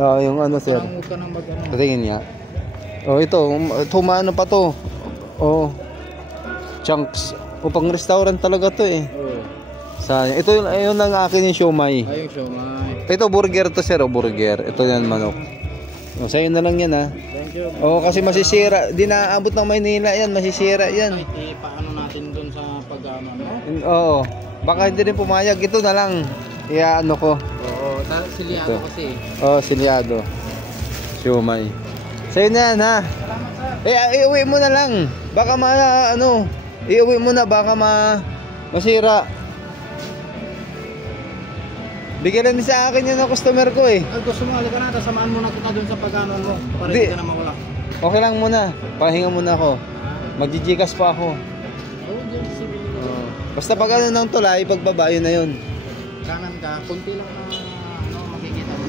Yung ano sir. Parang huwag ka nang mag-ano. Patingin nga. Ito maano pa to. Chunks. Pang restaurant talaga to eh. Sayang. Ito yun lang akin yung siomai. Yung siomai. Ito burger to sir, burger. Ito yan manok. Sa'yo na lang yan ha. Thank you. Kasi masisira. Di naaabot ng Maynila yan, masisira yan. Paano natin dun sa pag-ano, no? Oo. Baka hindi rin pumayag. Ito na lang. Ano ko. Oo, silyado kasi. Silyado. Siomai. Sa'yo na yan ha. Iuwi mo na lang. Baka iuwi mo na, baka masira. Bigyan din sa akin yun ng customer ko eh. Gusto mo, halika na, samaan muna kita dun sa pag-ano mo. Para hindi ka na mawala. Okay lang muna. Pahinga muna ako. Magjijikas pa ako. Basta pag ano ng tulay, pagbaba, yun na yun. Kanan ka, kunti lang na makikita mo.